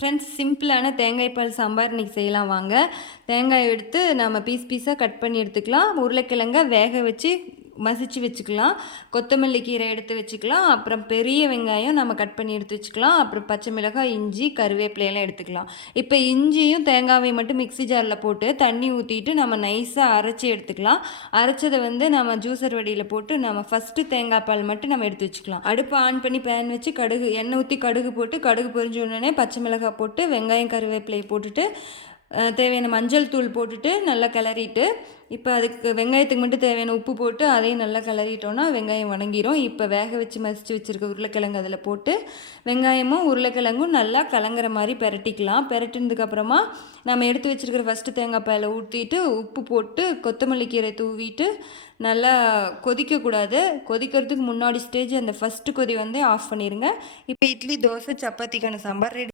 Friends, சிம்பிளான தேங்காய் பால் சாம்பார் இன்றைக்கி செய்யலாம் வாங்க. தேங்காய் எடுத்து நம்ம பீஸாக கட் பண்ணி எடுத்துக்கலாம். உருளைக்கிழங்க வேக வச்சு மசிச்சு வச்சுக்கலாம். கொத்தமல்லி கீரை எடுத்து வச்சுக்கலாம். அப்புறம் பெரிய வெங்காயம் நம்ம கட் பண்ணி எடுத்து வச்சுக்கலாம். அப்புறம் பச்சை மிளகாய், இஞ்சி, கருவேப்பிலையெல்லாம் எடுத்துக்கலாம். இப்போ இஞ்சியும் தேங்காவையும் மட்டும் மிக்ஸி ஜாரில் போட்டு தண்ணி ஊற்றிட்டு நம்ம நைஸாக அரைச்சி எடுத்துக்கலாம். அரைச்சதை நம்ம ஜூஸர் வடியில் போட்டு நம்ம ஃபஸ்ட்டு தேங்காய் பால் மட்டும் நம்ம எடுத்து வச்சுக்கலாம். அடுப்பை ஆன் பண்ணி பேன் வச்சு எண்ணெய் ஊற்றி கடுகு போட்டு கடுகு பொரிஞ்ச உடனே பச்சை மிளகாய் போட்டு வெங்காயம் கருவேப்பிலையை போட்டுட்டு தேவையான மஞ்சள் தூள் போட்டுட்டு நல்லா கிளறிட்டு, இப்போ அதுக்கு வெங்காயத்துக்கு மட்டும் தேவையான உப்பு போட்டு அதையும் நல்லா கிளறிட்டோன்னா வெங்காயம் வணங்கிரும். இப்போ வேக வச்சு மசிச்சு வச்சுருக்க உருளைக்கிழங்கு அதில் போட்டு வெங்காயமும் உருளைக்கிழங்கும் நல்லா கலங்குற மாதிரி பெரட்டிக்கலாம். பெரட்டினதுக்கப்புறமா நம்ம எடுத்து வச்சுருக்கிற ஃபஸ்ட்டு தேங்காய் பாலை ஊற்றிட்டு உப்பு போட்டு கொத்தமல்லி கீரை தூவிட்டு நல்லா கொதிக்கக்கூடாது. கொதிக்கிறதுக்கு முன்னாடி ஸ்டேஜ் அந்த ஃபஸ்ட்டு கொதி ஆஃப் பண்ணிடுங்க. இப்போ இட்லி, தோசை, சப்பாத்திக்கான சாம்பார் ரெடி.